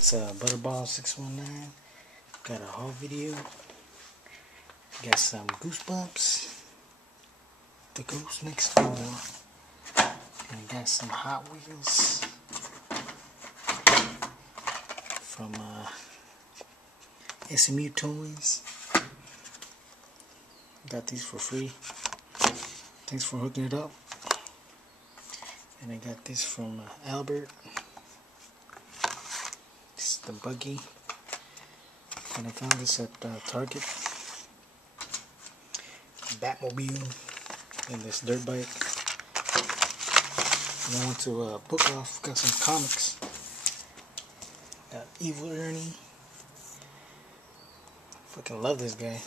It's a Butterball 619. Got a haul video. Got some Goosebumps. The Ghost Next Door. And got some Hot Wheels from SMU Toys. Got these for free. Thanks for hooking it up. And I got this from Albert. This is the buggy. And I found this at Target. Batmobile and this dirt bike. And I went to Book Off, got some comics. Got Evil Ernie. Fucking love this guy.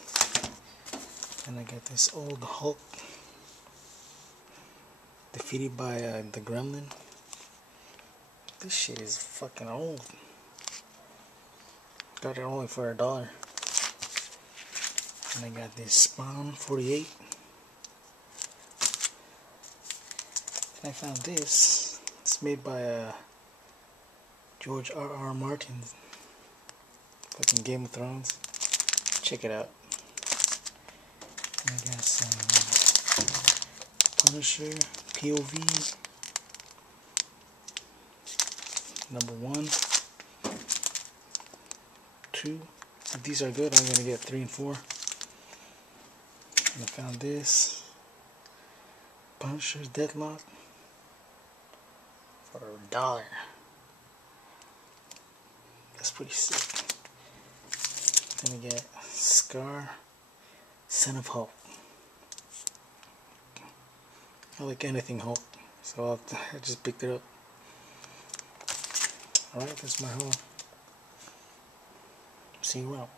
And I got this old Hulk defeated by the Gremlin. This shit is fucking old. Got it only for $1. And I got this Spawn 48. And I found this. It's made by George R.R. Martin. Fucking Game of Thrones. Check it out. And I got some Punisher POV #1, 2. If these are good, I'm gonna get 3 and 4. And I found this Punisher's Deadlock for $1. That's pretty sick. Then we get Scar, Son of Hulk. I like anything Hulk, so I just picked it up. Alright, that's my haul. See you out.